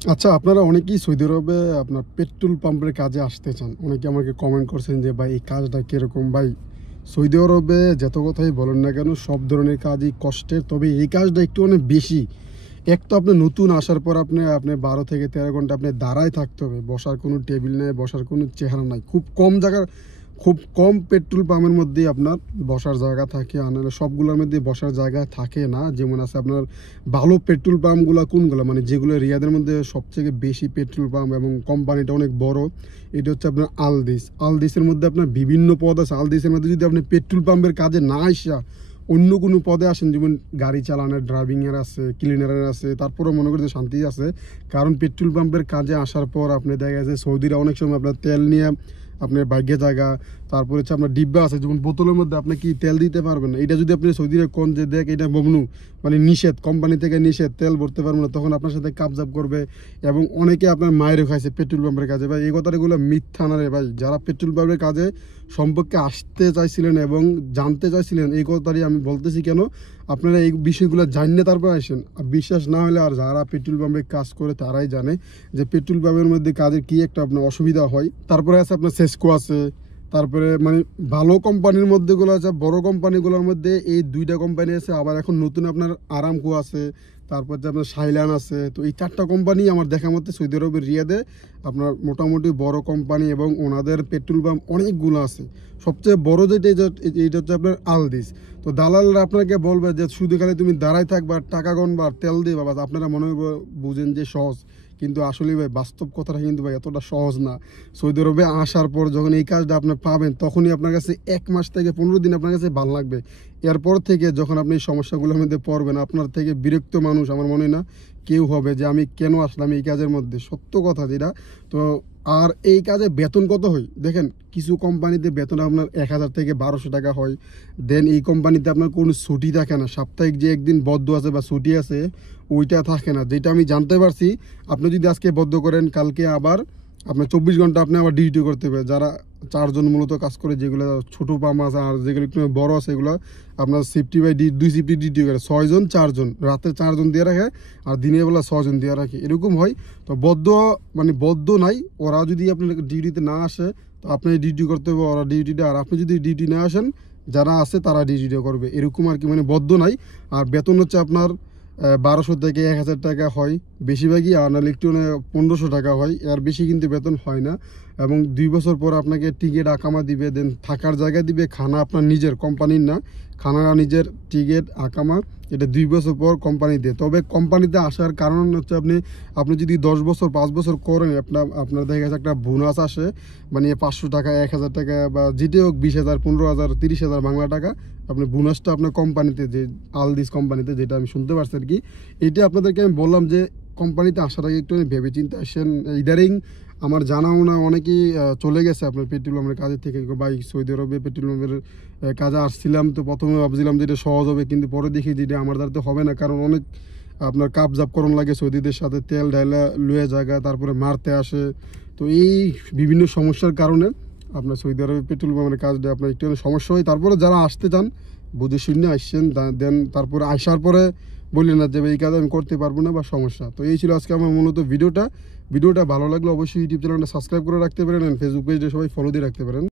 আচ্ছা, আপনারা অনেকেই সৌদি আরবে আপনার পেট্রোল পাম্পের কাজে আসতে চান। অনেকে আমাকে কমেন্ট করছেন যে ভাই এই কাজটা কিরকম? ভাই সৌদি আরবে যত কথাই বলেন না কেন সব ধরনের কাজই কষ্টের, তবে এই কাজটা একটু অনেক বেশি। এক তো আপনি নতুন আসার পর আপনি আপনি 12 থেকে 13 ঘন্টা আপনি দাঁড়ায় থাকতে হবে, বসার কোনো টেবিল নেই, বসার কোনো চেহারা নাই, খুব কম পেট্রোল পাম্পের মধ্যেই আপনার বসার জায়গা থাকে, আর নাহলে সবগুলোর মধ্যে বসার জায়গা থাকে না। যেমন আছে আপনার ভালো পেট্রোল পাম্পগুলো কোনগুলো, মানে যেগুলো রিয়াদের মধ্যে সবথেকে বেশি পেট্রোল পাম্প এবং কোম্পানিটা অনেক বড়, এটা হচ্ছে আপনার আলদিসের মধ্যে আপনার বিভিন্ন পদ আছে। আলদিসের মধ্যে যদি আপনি পেট্রোল পাম্পের কাজে না আসা অন্য কোনো পদে আসেন, যেমন গাড়ি চালানোর, ড্রাইভিংয়ের আছে, ক্লিনারের আছে, তারপরেও মনে করি যে শান্তি আছে। কারণ পেট্রোল পাম্পের কাজে আসার পর আপনি দেখা গেছে সৌদিরা অনেক সময় আপনার তেল নিয়ে আপনার ভাগ্যে জায়গা, তারপরে হচ্ছে আপনার ডিব্বা আছে, যেমন বোতলের মধ্যে আপনি কি তেল দিতে পারবেন না। এটা যদি আপনি সৌদিরা কোন যে দেখ এটা বমনু, মানে নিষেধ, কোম্পানি থেকে নিষেধ, তেল ভরতে পারবেন না, তখন আপনার সাথে কাবজাব করবে। এবং অনেকে আপনার মায়েরও খাইছে পেট্রোল পাম্পের কাজে। ভাই এই কথাগুলো মিথ্যা না রে ভাই। যারা পেট্রোল পাম্পের কাজে সম্পর্কে আসতে চাইছিলেন এবং জানতে চাইছিলেন, এই কথাটাই আমি বলতেছি কেন, আপনারা এই বিষয়গুলো জানলে তারপর আসেন। আর বিশ্বাস না হলে, আর যারা পেট্রোল পাম্পে কাজ করে তারাই জানে যে পেট্রোল পাম্পের মধ্যে কাজের কী একটা আপনার অসুবিধা হয়। তারপরে আছে আপনার সেসকো আছে, তারপরে মানে ভালো কোম্পানির মধ্যেগুলো আছে, বড় কোম্পানিগুলোর মধ্যে এই দুইটা কোম্পানি আছে। আবার এখন নতুন আপনার আরামকো আছে, তারপর যে আপনার সাইলান আছে। তো এই চারটা কোম্পানি আমার দেখা মতে সৌদি আরবের রিয়াদে আপনার মোটামুটি বড় কোম্পানি, এবং ওনাদের পেট্রোল পাম্প অনেকগুলো আছে। সবচেয়ে বড় যেটা এইটা হচ্ছে আপনার আলদিস। তো দালালরা আপনাকে বলবে যে শুধু খালি তুমি দাঁড়ায় থাকবা, টাকা গণবা, তেল দিবা, বাস। আপনারা মনে বুঝেন যে সহজ, কিন্তু আসলে ভাই বাস্তব কথাটা কিন্তু ভাই এতটা সহজ না। সৌদি আরবে আসার পর যখন এই কাজটা আপনি পাবেন, তখনই আপনার কাছে 1 মাস থেকে 15 দিন আপনার কাছে ভালো লাগবে। এরপর থেকে যখন আপনি এই সমস্যাগুলোর মধ্যে পড়বেন, আপনার থেকে বিরক্ত মানুষ আমার মনে হয় না কেউ হবে, যে আমি কেন আসলাম এই কাজের মধ্যে, সত্য কথা যেটা। তো আর এই কাজে বেতন কত হয় দেখেন, কিছু কোম্পানিতে বেতন আপনার 1000 থেকে 1200 টাকা হয়। দেন এই কোম্পানিতে আপনার কোনো ছুটি থাকে না, সাপ্তাহিক যে একদিন বদ্ধ আছে বা ছুটি আছে ওইটা থাকে না। যেটা আমি জানতে পারছি, আপনি যদি আজকে বদ্ধ করেন, কালকে আবার আপনার 24 ঘন্টা আপনি আবার ডিউটি করতে হবে। যারা 4 জন মূলত কাজ করে, যেগুলো ছোটো পাম আছে আর যেগুলো একটু বড় আছে, এগুলো আপনার সিফটি বাই 2 শিফটি ডিউটি করে, 6 জন 4 জন, রাতে 4 জন দিয়ে রাখে আর দিনের বেলা 6 জন দিয়ে রাখে, এরকম হয়। তো মানে বদ্ধ নাই। ওরা যদি আপনার ডিউটিতে না আসে, তো আপনি ডিউটি করতে হবে ওরা ডিউটিটা, আর আপনি যদি ডিউটি না আসেন, যারা আছে তারা ডিউটিটা করবে, এরকম আর কি। মানে বদ্ধ নাই। আর বেতন হচ্ছে আপনার 1200 থেকে 1000 টাকা হয় বেশিরভাগই, আর নাহলে একটু 1500 টাকা হয়, এর বেশি কিন্তু বেতন হয় না। এবং 2 বছর পর আপনাকে টিকিট আকামা দিবে, দেন থাকার জায়গা দিবে, খানা আপনার নিজের, কোম্পানির না, খানা নিজের, টিকিট আকামা, এটা 2 বছর পর কোম্পানি দেয়। তবে কোম্পানিতে আসার কারণ হচ্ছে আপনি আপনি যদি 10 বছর 5 বছর করেন, আপনার দেখা গেছে একটা বোনাস আসে, মানে 500 টাকা, 1000 টাকা, বা যেটা হোক, 20,000, 15,000, 30,000 বাংলা টাকা, আপনি বোনাসটা আপনার কোম্পানিতে, যে আলদিস কোম্পানিতে, যেটা আমি শুনতে পারছি আর কি। এইটা আপনাদেরকে আমি বললাম যে কোম্পানিতে আসার আগে একটু ভেবে চিন্তে আসেন। ইদারিং আমার জানাও না অনেকেই চলে গেছে আপনার পেট্রোল পাম্পের কাজের থেকে। ভাই সৌদি আরবে পেট্রোল পাম্পের কাজে আসছিলাম, তো প্রথমে ভাবছিলাম যে এটা সহজ হবে, কিন্তু পরে দেখি যে এটা আমার দ্বারা হবে না। কারণ অনেক আপনার কাপ জাপ করণ লাগে, সৌদিদের সাথে তেল ঢাইলা লুয়ে জায়গা, তারপরে মারতে আসে। তো এই বিভিন্ন সমস্যার কারণে আপনার সৌদি আরবে পেট্রোল পাম্পের কাজটা আপনার একটু সমস্যা হয়। তারপরে যারা আসতে চান বুঝে শুনে আসছেন, দেন তারপরে আসার পরে বললেন না যে এই কাজ আমি করতে পারবো না বা সমস্যা। তো এই ছিল আজকে আমার মূলত ভিডিওটা ভালো লাগলে অবশ্যই ইউটিউব চ্যানেলটা সাবস্ক্রাইব করে রাখতে পারেন, ফেসবুক পেজটা সবাই ফলো দিয়ে রাখতে পারেন।